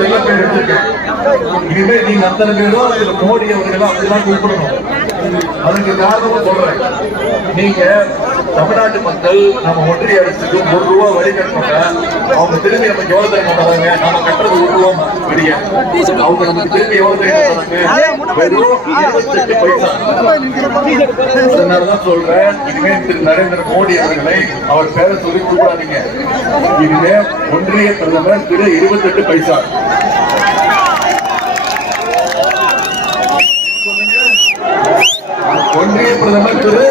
செல்ல பேர் வச்சிருக்கேன். இனிமே நீங்க அத்தனை பேரும் இதுல மோடி அவர்கள் அப்படிதான் கூப்பிடணும். அதுக்கு காரணமும் சொல்றேன். நீங்க தமிழ்நாட்டு மக்கள் நம்ம ஒன்றிய அரசுக்கு ₹1 வரி கட்டணும்னா அவங்க திரும்பி நமக்கு எவ்வளவு தர மாட்டாங்க? நம்ம கட்டுறது ₹1 வரிய அவங்க நமக்கு திரும்பி எவ்வளவு தராங்க? வெறும் 28 பைசா. அதனாலதான் சொல்றேன், இனிமே திரு நரேந்திர மோடி அவர்களை அவர் பேரை சொல்லி கூப்பிடாதீங்க. இனிமே ஒன்றிய பிரதமர் திரு 28 பைசா. ஒன்றிய பிரதமர் திரு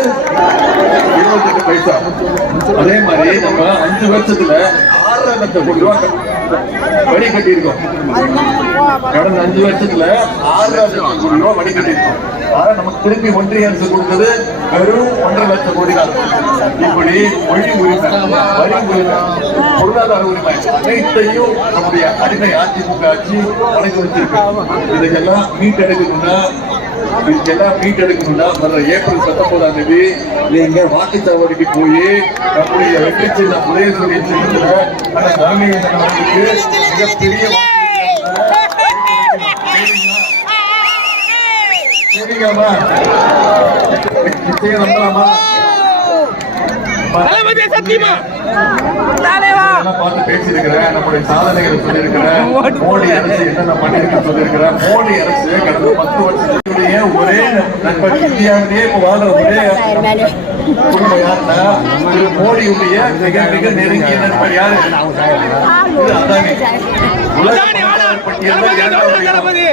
28 பைசா. அதே மாதிரி நம்ம 5 வருஷத்துல 6 லட்சம் கோடி ரூபாய் வரி கட்டியிருக்கோம். கடந்த 5 வருஷத்துல 6 லட்சம் கோடி ரூபாய் வரி கட்டியிருக்கோம். ஆனா நமக்கு திருப்பி ஒன்றிய அரசு கொடுத்தது வெறும் 1.5 லட்சம் கோடி தான். இப்படி மொழி உரிமை, வரி உரிமை, பொருளாதார உரிமை அனைத்தையும் நம்முடைய அடிமை அதிமுக ஆட்சி வழங்கி வச்சிருக்கு. இதுக்கெல்லாம் மீட்டெடுக்கணும்னா வர ஏப்ரல் 19ஆம் தேதி நீங்க வாக்குச்சாவடிக்கு போய் நம்முடைய வெற்றி சின்ன உதயசூரிய சின்னத்துல அந்த தலைமைக்கு மிகப்பெரிய நிச்சயம் நம்பலாமா? சத்தியமா பார்த்து பேசியிருக்கிறேன். நம்முடைய சாதனைகளை சொல்லியிருக்கிறேன். மோடி அரசு என்னென்ன பண்ணிருக்கு சொல்லியிருக்கிறேன். மோடி அரசு கடந்த 10 வருஷத்துடைய ஒரே நண்பர், இந்தியாவிலேயே வாழ்ற ஒரே குடும்பம் யாருன்னா மோடியுடைய மிக மிக நெருங்கிய நண்பர் யாரு? அதானி. உலக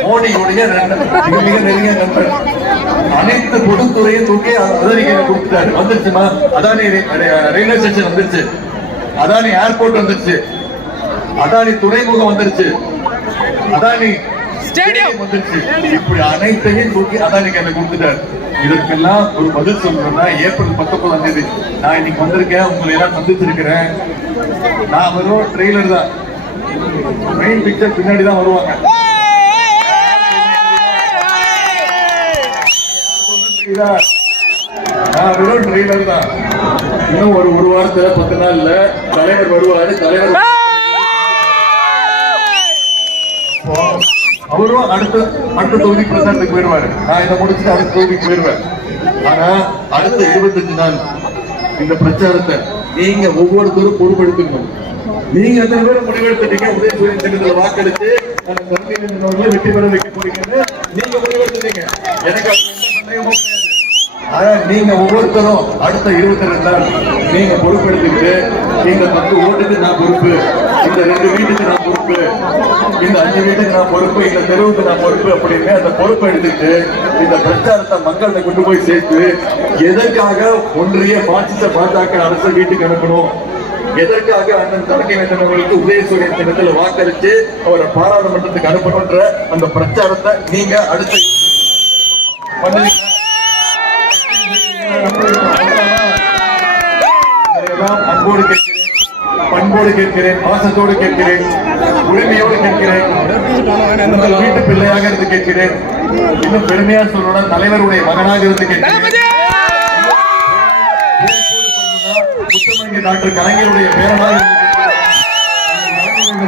மோடியுடைய மிக மிக நெருங்கிய நண்பர். அனைத்து பொதுத்துறையும் தூக்கி அதானிக்கு கொடுத்துட்டாரு. வந்துருச்சுமா அதானி ரயில்வே ஸ்டேஷன் வந்துருச்சு, அதானி ஏர்போர்ட் வந்துருச்சு, அதானி துறைமுகம் வந்துருச்சு, அதானி ஸ்டேடியம் வந்துருச்சு. இப்படி அனைத்தையும் தூக்கி அதானிக்கு எனக்கு கொடுத்துட்டாரு. இதற்கெல்லாம் ஒரு பதில் சொல்லணும்னா ஏப்ரல் 19ஆம் தேதி நான் இன்னைக்கு வந்திருக்கேன், உங்களை எல்லாம் சந்திச்சிருக்கிறேன். நான் வெறும் ட்ரெய்லர் தான், மெயின் பிக்சர் பின்னாடி தான் வருவாங்க. நான் வெறும் ட்ரெய்லர் தான். இன்னும் ஒரு வாரத்துல 10 நாள்ல தலைவர் வருவாரு. தலைவர் அவரும் அடுத்த தொகுதி பிரச்சாரத்துக்கு போயிடுவாரு. நான் இதை முடிச்சுட்டு அடுத்த தொகுதிக்கு போயிடுவேன். ஆனா அடுத்த 25 நாள் இந்த பிரச்சாரத்தை நீங்க ஒவ்வொருத்தரும் பொறுப்பெடுத்துக்கணும். நீங்க எத்தனை பேரும் முடிவெடுத்துட்டீங்க? உதயசூரியன் சின்னத்துல வாக்களிச்சு வெற்றி பெற வைக்க போறீங்கன்னு நீங்க முடிவெடுத்துட்டீங்க. எனக்கு எந்த சந்தேகமும் கிடையாது. ஆனா நீங்க ஒவ்வொருத்தரும் அடுத்த 22 நாள் நீங்க பொறுப்பெடுத்துக்கிட்டு இந்த 10 ஓட்டுக்கு நான் பொறுப்பு, இந்த 2 வீட்டுக்கு நான் பொறுப்பு, இந்த 5 வீட்டுக்கு நான் பொறுப்பு, இந்த தெருவுக்கு நான் பொறுப்பு அப்படின்னு அந்த பொறுப்பை எடுத்துக்கிட்டு இந்த பிரச்சாரத்தை மக்கள்கிட்ட கொண்டு போய் சேர்த்து எதற்காக ஒன்றிய பாஜக அரசு வீட்டுக்கு அனுப்பணும், எதற்காக அண்ணன் தலைமைக்கு உதயசூரியன் தினத்துல வாக்களிச்சு அவரை பாராளுமன்றத்துக்கு அனுப்பணும்ன்ற அந்த பிரச்சாரத்தை நீங்க அடுத்த அன்போடு கேட்கிறேன், பண்போடு கேட்கிறேன், பாசத்தோடு கேட்கிறேன், உரிமையோடு கேட்கிறேன், உங்கள் வீட்டு பிள்ளையாக இருந்து கேட்கிறேன். இன்னும் பெருமையா சொல்லணும், தலைவருடைய மகனாக இருந்து கேட்கிறேன். டாக்டர் கலைஞருடைய பேரனாக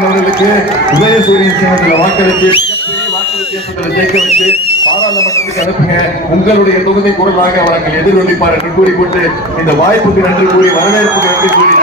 அவர்களுக்கு உதயசூரியன் சின்னத்தில் வாக்களித்து மிகப்பெரிய வாக்கு வித்தியாசத்தில் ஜெயிக்க வச்சு பாராளுமன்றத்துக்கு அனுப்புங்க. உங்களுடைய தொகுதி குரலாக அவர்கள் எதிரொலிப்பார் என்று கூறிக்கொண்டு இந்த வாய்ப்புக்கு நன்றி கூறி வரவேற்புக்கு நன்றி கூறி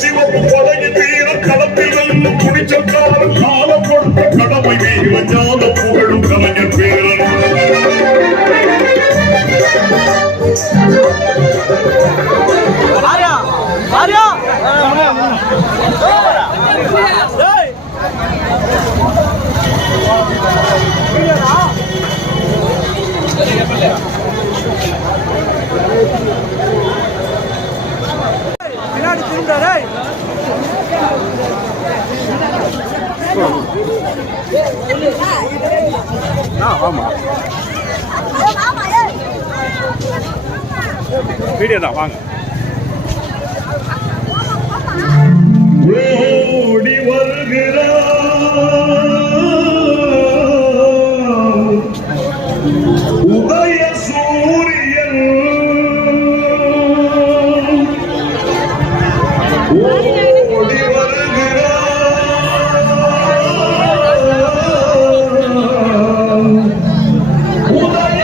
சிவப்பு படையின் வீர களத்தில் வெல்லும் குடிச்சக்காரன் காலம் கொடுத்த கடமை வீர ஞான புகழும் கலைஞர் பேரன் வீடியோ தான் வாங்க. ஓடி வருகிறார் உதய சூரியன் ஓடி வருகிறார் உதய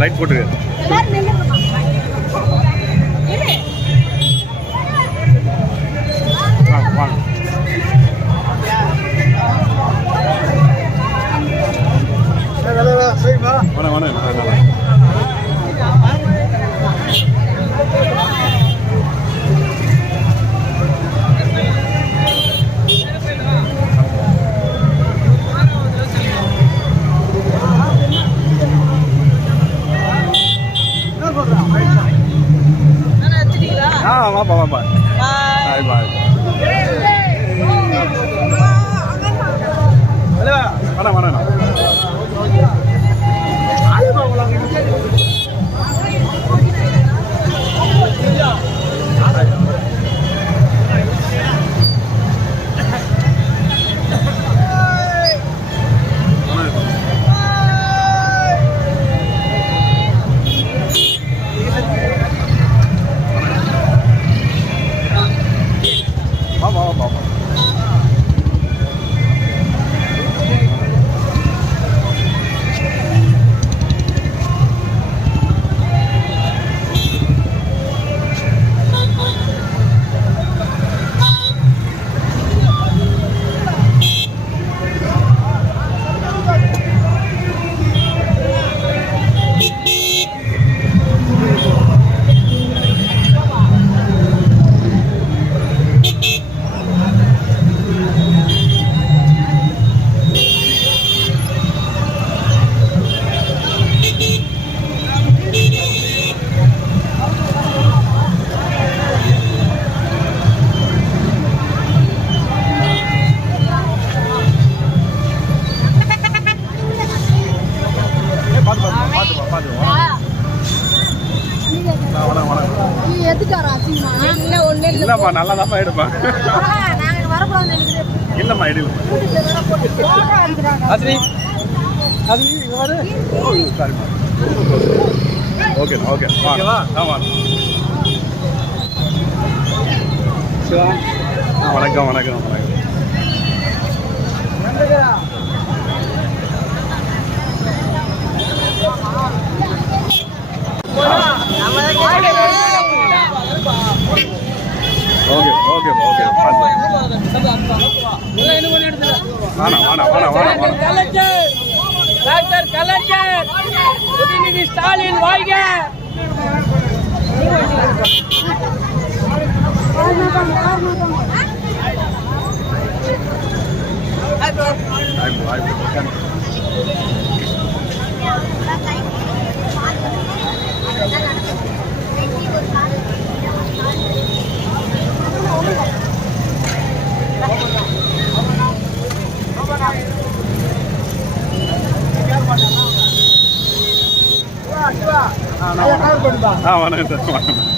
லைட் போட்டு வாங்க. வாப்பா வாப்பா. பாய் பாய். வேணாம் வேணாம். இல்லம்மா நல்லா தான் எடுப்பேன். இல்லம்மா எடுக்கல. ஓகே ஓகே வணக்கம் வணக்கம் வணக்கம். Okay okay okay. டாக்டர் கலைஞர் உதயநிதி ஸ்டாலின் வாழ்க. Hi, bro. வணக்கம் சார் வணக்கம்